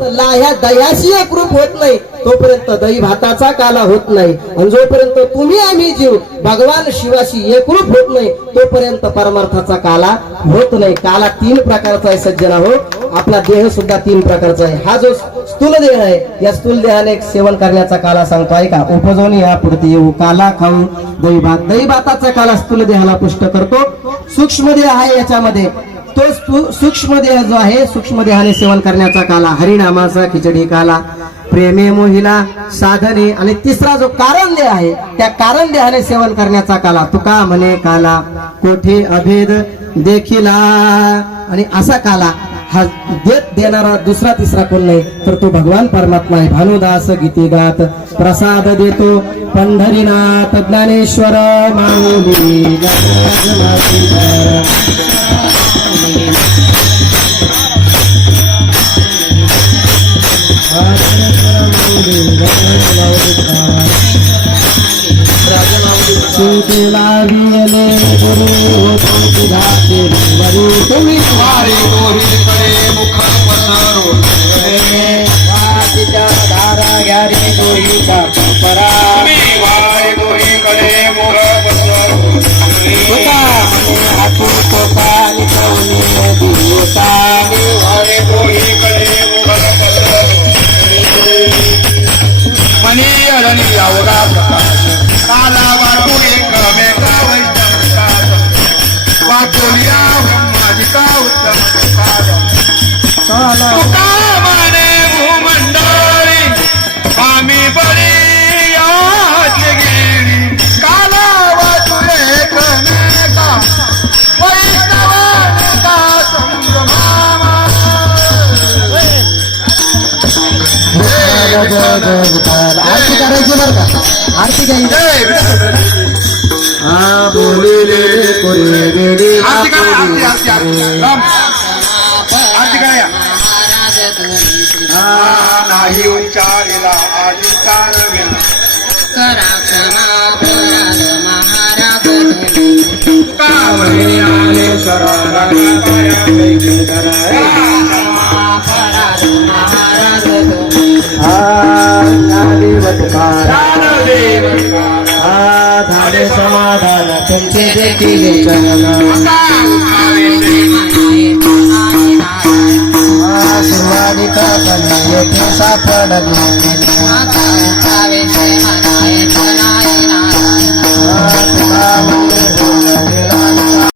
ह्या दह्याशी एकरूप होत नाही तोपर्यंत दही भाताचा काला होत नाही, आणि जोपर्यंत तुम्ही आम्ही जीव भगवान शिवाशी एकरूप होत नाही तोपर्यंत परमार्थाचा काला होत नाही. काला तीन प्रकारचा आहे सज्जना हो. आपला देह सुद्धा तीन प्रकारचा आहे. हा जो स्थूल देह आहे या स्थूल देहाने एक सेवन करण्याचा काला सांगतो आहे का, उपजवून या पुढे येऊ काला खाऊ दही भात. दही भाताचा काला स्थूल देहाला पुष्ट करतो. सूक्ष्म देह आहे याच्यामध्ये, तो सूक्ष्म देह जो आहे सूक्ष्म देहाने सेवन करण्याचा काला हरिनामाचा खिचडी काला, प्रेमे मोहिला साधने, आणि तिसरा जो कारण देह आहे त्या कारण देहाने सेवन करण्याचा काला तुका म्हणे काला कोठे अभेद देखिला. आणि असा काला हा देणारा दुसरा तिसरा कोण नाही तर तो भगवान परमात्मा आहे. भानुदास गीती गात प्रसाद देतो पंढरीनाथ ज्ञानेश्वर माऊली. तुम्ही वारे दोहीकडे मुख पसरो धारा घ्या रे दोहीचा परा. तुम्ही वारे दोहीकडे मुख पसरो हातू पाणी दिवसा वारे दोहीकडे मुख पसरो मनी अरणी आवडा काला वाटू एकमेका वाटोलिया माझी का उत्तम तुका माने भूमंडळी आम्ही बळी याची गिरी. काला वाटू एकमेका वैष्णवाने का संभ्रमामा. आरती करायची बरं का, आरती घ्यायची. नाही उच्चारिला आदिकार झाले समाधान तुमचे देखील चरण.